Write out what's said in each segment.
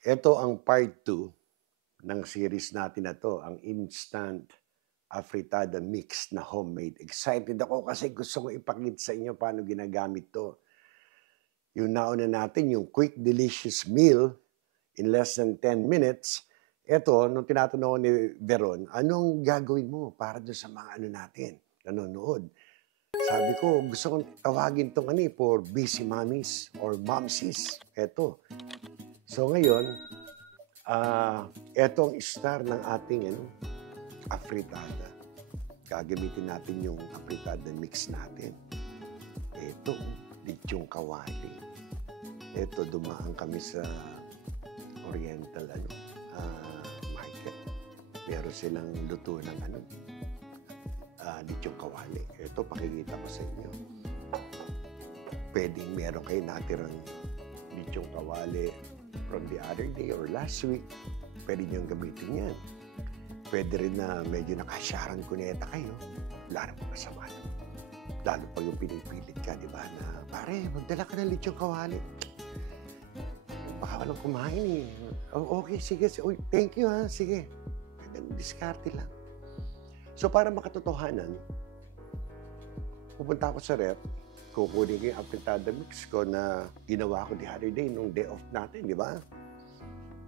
Ito ang part 2 ng series natin na to, ang Instant Afritada Mix na homemade. Excited ako kasi gusto ko ipakita sa inyo paano ginagamit to. Yung nauna natin, yung quick delicious meal in less than 10 minutes. Ito, nung tinatanong ni Veron, anong gagawin mo para doon sa mga natin, nanonood? Sabi ko, gusto kong tawagin itong for busy mommies or momsies. Ito. So ngayon, ito ang star ng ating afritada. Gagamitin natin yung afritada mix natin. Ito, lechong kawali. Ito, dumaan kami sa Oriental market. Meron silang luto ng lechong kawali. Ito, pakikita ko sa inyo. Pwedeng meron kayo natirang lechong kawali from the other day or last week, pwede niyong gamitin yan. Pwede rin na medyo nakasyaran kuneta kayo, wala namang masama. Lalo pa yung pinipilit ka, di ba, na pare, magdala ka ng lechong kawali. Baka walang kumain eh. Oh, okay, sige. Oh, thank you ha, sige. Diskarte lang. So para makatotohanan, pupunta ako sa rep, kukunin ko yung afritada mix ko na ginawa ko the other day nung day off natin, di ba?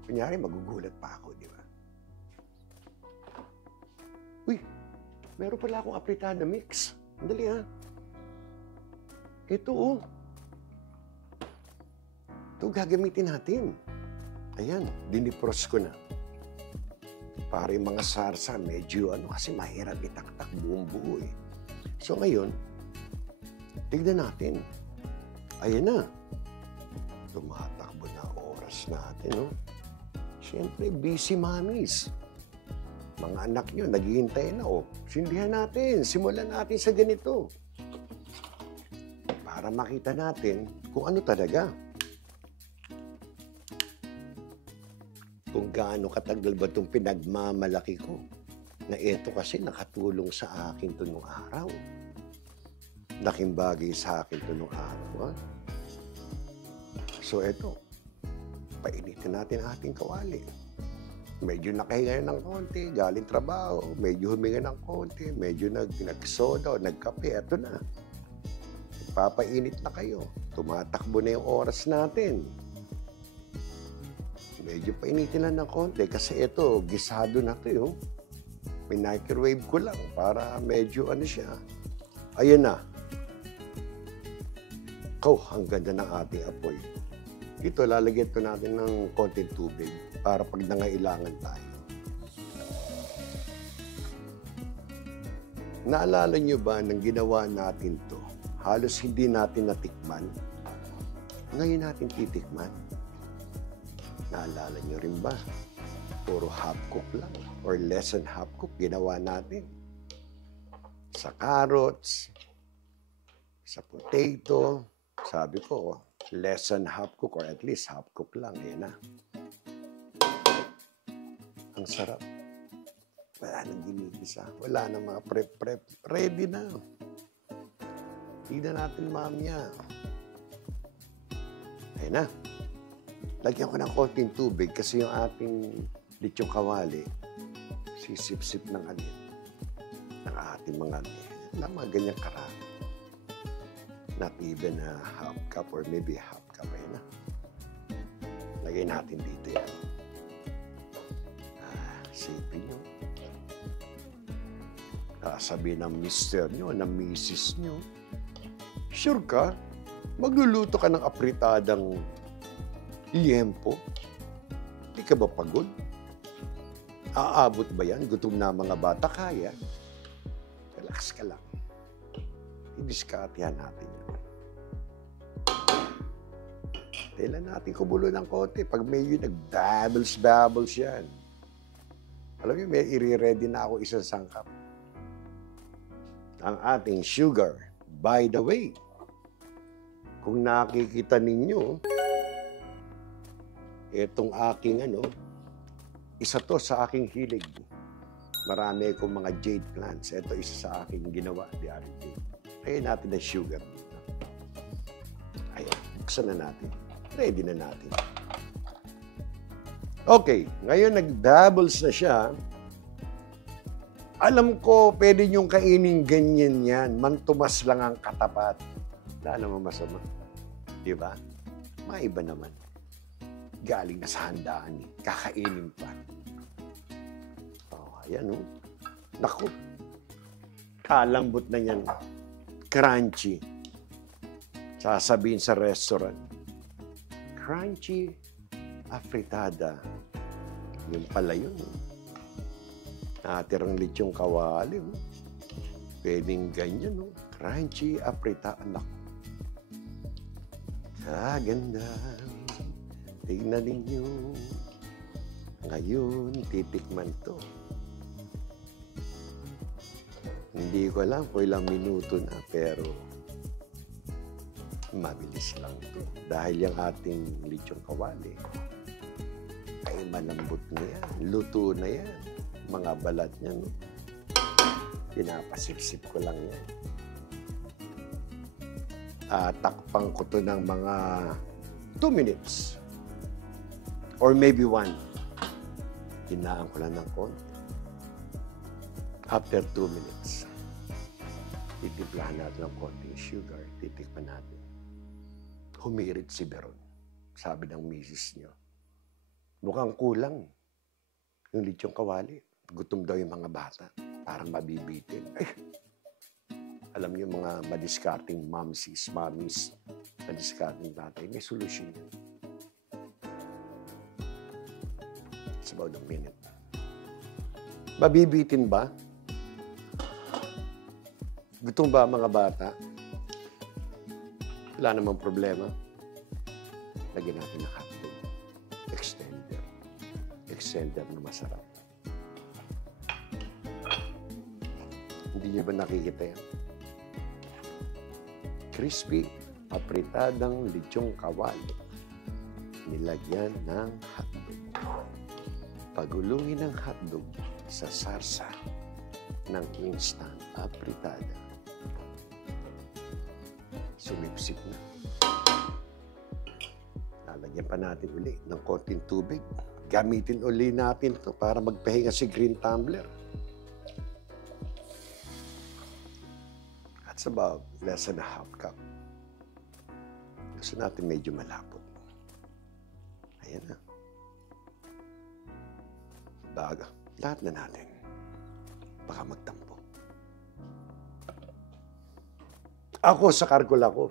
Kunyari, magugulat pa ako, di ba? Uy, meron pala akong afritada mix. Andali ha. Ito Ito gagamitin natin. Ayan, dinipros ko na. Para yung mga sarsa, medyo kasi mahirap itaktak buong buo eh. So ngayon, tignan natin. Ayan na. Tumatakbo na oras natin, no? Siyempre, busy mommies. Mga anak nyo, naghihintay na, sindihan natin. Simulan natin sa ganito. Para makita natin kung ano talaga. Kung gaano katagal ba itong pinagmamalaki ko. Na ito kasi nakatulong sa akin ito nung araw. Laking bagay sa akin ito nung araw. So, ito. Painitin natin ating kawali. Medyo nakahinga ng konti, galing trabaho. Medyo huminga ng konti. Medyo nagsoda o nagkape. Ito na. Papainit na kayo. Tumatakbo na yung oras natin. Medyo painitin lang ng konti. Kasi ito, gisado na ito. May microwave ko lang para medyo siya. Ayan na. Ang ganda ng ating apoy. Ito, lalagyan ko natin ng konting tubig para pag nangailangan tayo. Naalala nyo ba nang ginawa natin to? Halos hindi natin natikman. Ngayon natin titikman. Naalala nyo rin ba? Puro half cook lang or less than half cook ginawa natin. Sa carrots, sa potato, sabi ko, less than half cook or at least half cook lang. Yan na. Ang sarap. Wala nang ginigisa. Wala nang mga prep. Ready na. Tignan natin mamaya. Ayan na. Lagyan ko ng konting tubig kasi yung ating lechong kawali, sisip-sip ng ng ating mga ganyang karami. Not even a half cup or maybe a half cup. Ayan na. Lagay natin dito yan. Sipin nyo. Sabi ng mister nyo, ng misis nyo, sure ka? Magluluto ka ng apritadang liempo? Di ka ba pagod? Aabot ba yan? Gutom na mga bata, kaya? Relax ka lang. I-discartehan natin yan. Kailan natin kumulo ng konti pag medyo nag-babbles yan. Alam niyo, may i-ready na ako isang sangkap. Ang ating sugar. By the way, kung nakikita ninyo, itong aking isa to sa aking hilig. Marami akong mga jade plants. Ito isa sa aking ginawa, the other day. Lagyan natin ng sugar dito. Ayan, buksan na natin. Ready na natin. Okay, ngayon nag-doubles na siya. Alam ko, pwede niyong kainin ganyan yan. Mantumas lang ang katapat. Wala naman masama. Di ba? Maiba naman. Galing na sa handaan eh. Kakainin pa. Oh, ayan oh. Naku. Kalambot na yan. Crunchy. Sasabihin sa restaurant. Crunchy afritada. Yun pala yun. Natirang lechong kawali. Pwedeng ganyan. Crunchy afritada. Naku. Ganda. Tignan ninyo. Ngayon, titikman to. Hindi ko alam kung ilang minuto na, pero mabilis lang to. Dahil yung ating lechong kawali ay malambot na yan. Luto na yan. Mga balat niya, no? Pinapasipsip ko lang yan. Takpang ko to ng mga 2 minutes. Or maybe 1. Hinaan ko lang ng konti. After 2 minutes, titimplahan natin ng konting sugar. Titikman natin. Humirit si Beron. Sabi ng misis niyo. Mukhang kulang. Yung lechong kawali. Gutom daw yung mga bata. Parang mabibitin. Ay! Alam niyo mga madiskarting mommies, madiskarting tatay, may solusyon. It's about a minute. Mabibitin ba? Gutom ba mga bata? Wala namang problema. Lagyan natin ng hotdog. Extender. Extender na masarap. Hindi niyo ba nakikita yan? Crispy, apritadang lechong kawali. Nilagyan ng hotdog. Pagulungin ng hotdog sa sarsa ng instant apritada. Sumipsip na. Lalagyan pa natin uli ng konting tubig. Gamitin uli natin ito para magpahinga si green tumbler. That's about less than a half cup. Gusto natin medyo malapot. Ayan na. Baga. Lahat na natin. Baka magtampo. Ako sa kargol ako.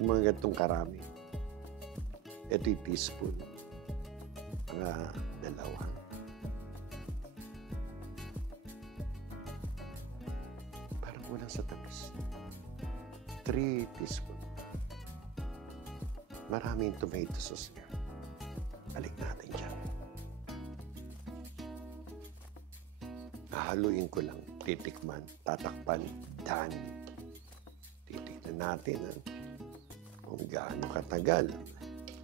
Yung mga ganitong karami. Ito yung teaspoon. Mga 2. Walang sa tamis. 3 teaspoon. Maraming tomato sauce niya. Balik natin dyan. Hahaluin ko lang. Titikman. Tatakpan. Done. Titikman natin kung gaano katagal.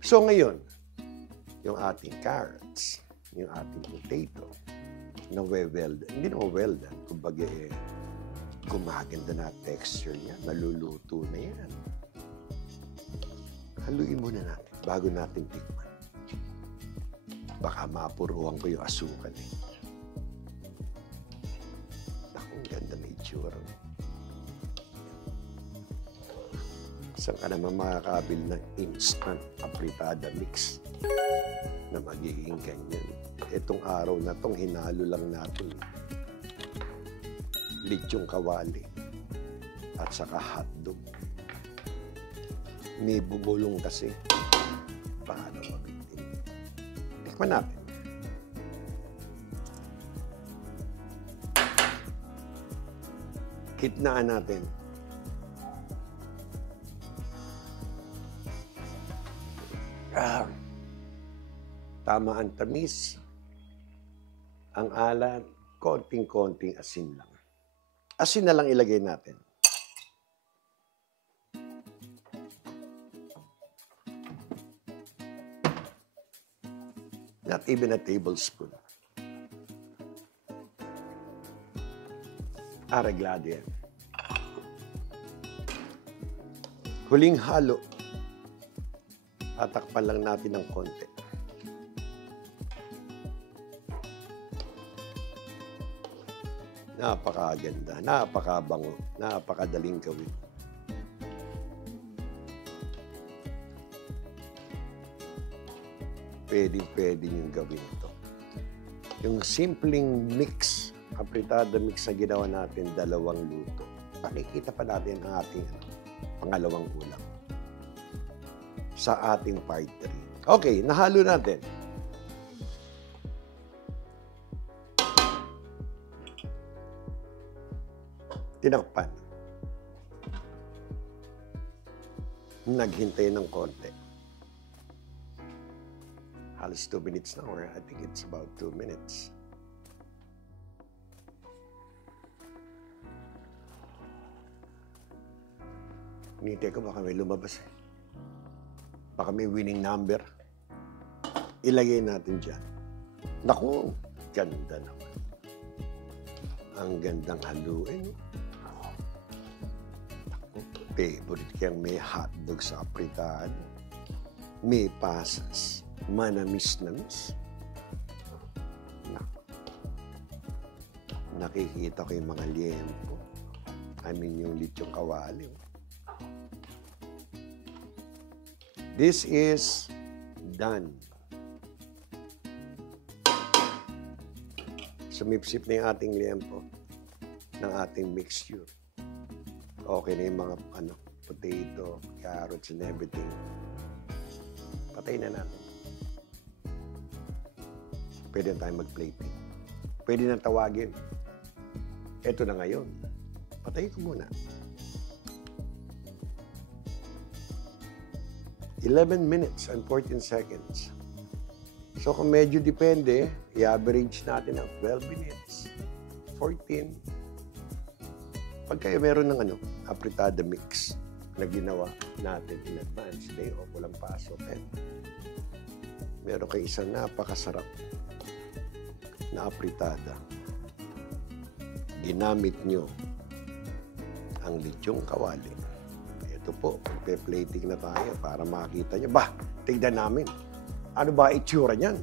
So ngayon, yung ating carrots, yung ating potato, na well-done. Hindi na well-done. Kumbaga gumaganda na texture niya. Naluluto na yan. Haluin muna natin bago natin tikman. Baka mapuruan ko yung asukal eh. Nakong ganda na itsura. Saan ka naman makakabil ng instant apritada mix na magiging ganyan. Itong araw na itong hinalo lang natin. Lechong kawali at saka hotdog. May bubulong kasi. Paano mabitin? Tikman natin. Kitnaan natin. Tama ang tamis. Ang alat, konting-konting asin lang. Asin na lang ilagay natin. Not even a tablespoon. Areglado yan. Huling halo. Tatakpan lang natin ng konti. Napakaganda, napakabango, napakadaling gawin. Pwede niyong gawin ito. Yung simpleng mix, apritada mix na ginawa natin, 2 luto. Pakikita pa natin ang ating pangalawang ulam sa ating part 3. Okay, nahalo natin. Tinakpan. Naghintay ng konti. Halos 2 minutes na, or I think it's about 2 minutes. Hinihintay ko, baka may lumabas. Baka may winning number. Ilagay natin dyan. Naku, ganda naman. Ang gandang haluin. Favorite kayang may hotdog sa apritada. May pasas. Manamis-namis. Nakikita ko yung mga liempo. I mean, yung lechong kawali. This is done. Sumipsip na yung ating liempo ng ating mixture. Okay na yung mga potato, carrots, and everything. Patay na natin. Pwede na tayong mag-plating. Pwede na tawagin. Ito na ngayon. Patay ko muna. 11 minutes and 14 seconds. So kung medyo depende, i-average natin ng 12 minutes, 14. Pag kayo meron ng apritada mix na ginawa natin in advance, day off, walang pasok, meron kayo isang napakasarap na apritada. Ginamit nyo ang lechong kawali. Ito po, magpe-plating na tayo para makita nyo. Bah, tignan namin. Ano ba itsura niyan?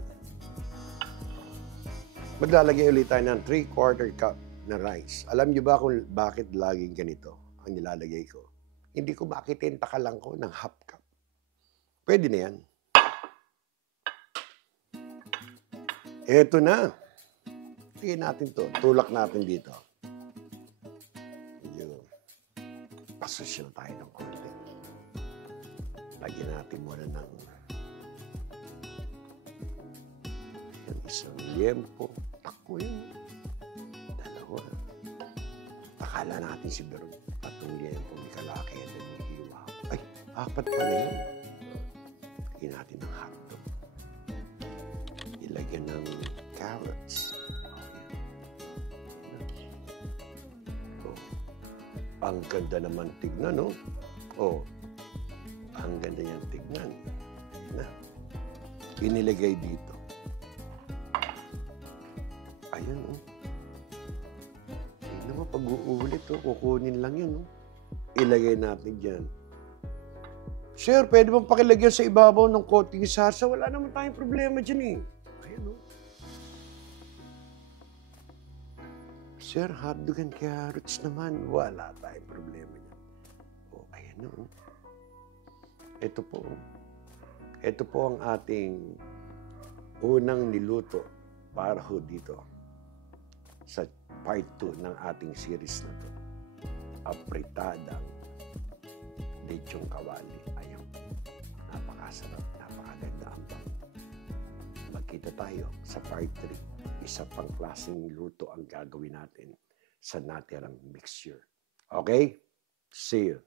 Maglalagay ulit tayo ng 3/4 cup na rice. Alam niyo ba kung bakit laging ganito ang nilalagay ko? Hindi ko makitenta lang ko ng 1/2 cup. Pwede na yan. Eto na. Tingnan natin to. Tulak natin dito. Pasosyo tayo ng konti. Lagyan natin muna ng yung isang liempo. Tako yun. 2. Akala natin siguro 3 liempo. May kalaki at may hiwa. Ay, 4 pala yun. Lagyan natin ng hotdog. Ilagyan ng carrots. Ang ganda naman tignan, no? Oh, ang ganda niyang tignan. Ayan na. Inilagay dito. Ayan, oh. Tignan mo, pag-uulit, oh. Kukunin lang yun, oh. Ilagay natin dyan. Sir, pwede bang pakilagyan sa ibabaw ng konting sarsa? Wala naman tayong problema dyan, eh. Ayan, oh. Sir, hotdog and carrots naman. Wala tayong problema niyan. O, ayan o. Ito po. Ito po ang ating unang niluto para ho dito sa part 2 ng ating series na to. Apritadang lechong kawali. Ayaw. Napakasarap. Napakaganda ang bang. Magkita tayo sa part 3. Isa pang klaseng luto ang gagawin natin sa natirang mixture. Okay? See you.